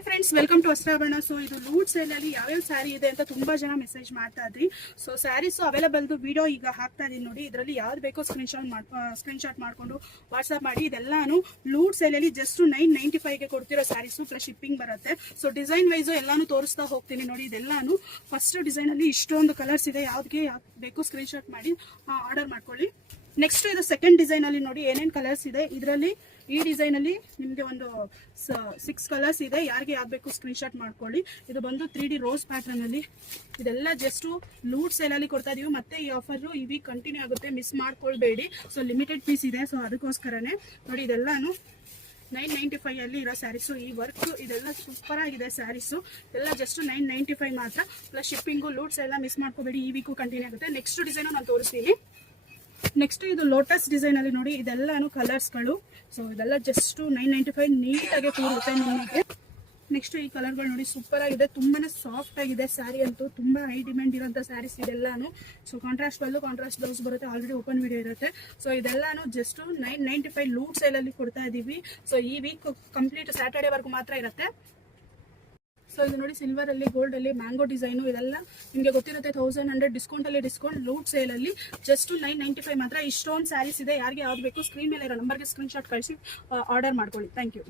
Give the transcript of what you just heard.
Hi friends, welcome to Vastrabharana. So ಇದು loot sale ಅಲ್ಲಿ ಯಾವ್ಯಾವ ಸ್ಯಾರಿ ಇದೆ ಅಂತ ತುಂಬಾ ಜನ ಮೆಸೇಜ್ ಮಾಡ್ತಾ ಇದ್ರಿ. ಸೊ ಸ್ಯಾರೀಸ್ ಅವೈಲೇಬಲ್ ವಿಡಿಯೋ ಈಗ ಹಾಕ್ತಾ ಇದೀನಿ ನೋಡಿ. ಇದರಲ್ಲಿ ಯಾವ್ದು ಬೇಕೋ ಸ್ಕ್ರೀನ್ ಶಾಟ್ ಮಾಡ್ಕೊಂಡು ವಾಟ್ಸ್ಆಪ್ ಮಾಡಿ. ಇದೆಲ್ಲಾನು ಲೂಟ್ ಸೇಲ್ ಅಲ್ಲಿ ಜಸ್ಟ್ 995 ಗೆ ಕೊಡ್ತಿರೋ ಸ್ಯಾರೀಸು ಪ್ಲಸ್ ಶಿಪ್ಪಿಂಗ್ ಬರುತ್ತೆ. ಸೊ ಡಿಸೈನ್ ವೈಸ್ ಎಲ್ಲಾನು ತೋರಿಸ್ತಾ ಹೋಗ್ತೀನಿ ನೋಡಿ. ಇದೆಲ್ಲಾನು ಫಸ್ಟ್ ಡಿಸೈನ್ ಅಲ್ಲಿ ಇಷ್ಟೊಂದು ಕಲರ್ಸ್ ಇದೆ. ಯಾವ್ದು ಬೇಕು ಸ್ಕ್ರೀನ್ ಶಾಟ್ ಮಾಡಿ ಆರ್ಡರ್ ಮಾಡ್ಕೊಳ್ಳಿ. ನೆಕ್ಸ್ಟ್ ಇದು ಸೆಕೆಂಡ್ ಡಿಸೈನ್ ಅಲ್ಲಿ ನೋಡಿ ಏನೇನು ಕಲರ್ಸ್ ಇದೆ. ಇದರಲ್ಲಿ ಈ ಡಿಸೈನ್ ಅಲ್ಲಿ ನಿಮಗೆ ಒಂದು 6 ಕಲರ್ಸ್ ಇದೆ. ಯಾರಿಗೆ ಯಾವ್ದು ಸ್ಕ್ರೀನ್ ಶಾಟ್ ಮಾಡ್ಕೊಳ್ಳಿ. ಇದು ಬಂದು 3D ರೋಸ್ ಪ್ಯಾಟರ್ನ್ ಅಲ್ಲಿ. ಇದೆಲ್ಲ ಜಸ್ಟ್ ಲೂಟ್ ಸೇಲ್ ಅಲ್ಲಿ ಕೊಡ್ತಾ ಇದೀವಿ. ಮತ್ತೆ ಈ ಆಫರ್ ಈ ವೀಕ್ ಕಂಟಿನ್ಯೂ ಆಗುತ್ತೆ, ಮಿಸ್ ಮಾಡ್ಕೊಳ್ಬೇಡಿ. ಸೊ ಲಿಮಿಟೆಡ್ ಪೀಸ್ ಇದೆ, ಸೊ ಅದಕ್ಕೋಸ್ಕರನೇ ನೋಡಿ. ಇದೆಲ್ಲಾನು 995 ಅಲ್ಲಿ ಇರೋ ಸ್ಯಾರೀಸು. ಈ ವರ್ಕ್ ಇದೆಲ್ಲ ಸೂಪರ್ ಆಗಿದೆ ಸ್ಯಾರೀಸು. ಎಲ್ಲ ಜಸ್ಟ್ 995 ಮಾತ್ರ ಪ್ಲಸ್ ಶಿಪ್ಪಿಂಗು. ಲೂಟ್ಸ್ ಎಲ್ಲ ಮಿಸ್ ಮಾಡ್ಕೋಬೇಡಿ, ಈ ವೀಕು ಕಂಟಿನ್ಯೂ ಆಗುತ್ತೆ. ನೆಕ್ಸ್ಟ್ ಡಿಸೈನು ನಾನು ತೋರಿಸ್ತೀನಿ. ನೆಕ್ಸ್ಟ್ ಇದು ಲೋಟಸ್ ಡಿಸೈನ್ ಅಲ್ಲಿ ನೋಡಿ. ಇದೆಲ್ಲಾನು ಕಲರ್ಸ್ಗಳು. ಸೊ ಇದೆಲ್ಲ ಜಸ್ಟ್ 995 ನೀಟಾಗಿ ಕೂರುತ್ತೆ ನಿಮಗೆ. ನೆಕ್ಸ್ಟ್ ಈ ಕಲರ್ಗಳು ನೋಡಿ, ಸೂಪರ್ ಆಗಿದೆ, ತುಂಬಾನೇ ಸಾಫ್ಟ್ ಆಗಿದೆ ಸ್ಯಾರಿ ಅಂತೂ. ತುಂಬಾ ಹೈ ಡಿಮ್ಯಾಂಡ್ ಇರೋಂಥ ಸ್ಯಾರೀಸ್ ಇದೆಲ್ಲಾನು. ಸೊ ಕಾಂಟ್ರಾಸ್ಟ್ ಬ್ಲೌಸ್ ಬರುತ್ತೆ, ಆಲ್ರೆಡಿ ಓಪನ್ ವಿಡಿಯೋ ಇರುತ್ತೆ. ಸೊ ಇದೆಲ್ಲಾನು ಜಸ್ಟ್ 995 ಲೂಟ್ ಸೇಲ್ ಅಲ್ಲಿ ಕೊಡ್ತಾ ಇದೀವಿ. ಸೊ ಈ ವೀಕ್ ಕಂಪ್ಲೀಟ್ ಸ್ಯಾಟರ್ಡೇ ವರ್ಗು ಮಾತ್ರ ಇರುತ್ತೆ. ಸೊ ಇದು ನೋಡಿ, ಸಿಲ್ವರ್ ಅಲ್ಲಿ ಗೋಲ್ಡ್ ಅಲ್ಲಿ ಮ್ಯಾಂಗೋ ಡಿಸೈನು. ಇದೆಲ್ಲ ನಿಮಗೆ ಗೊತ್ತಿರುತ್ತೆ 1100 ಡಿಸ್ಕೌಂಟ್ ಲೂಟ್ ಸೇಲ್ ಅಲ್ಲಿ ಜಸ್ಟ್ 995 ಮಾತ್ರ. ಇಷ್ಟೊಂದು ಸ್ಯಾರೀಸ್ ಇದೆ. ಯಾರಿಗೆ ಯಾವ್ದು ಬೇಕು ಸ್ಕ್ರೀನ್ ಮೇಲೆ ಇರೋ ನಂಬರ್ಗೆ ಸ್ಕ್ರೀನ್ ಶಾಟ್ ಕಳಿಸಿ ಆರ್ಡರ್ ಮಾಡ್ಕೊಳ್ಳಿ. Thank you.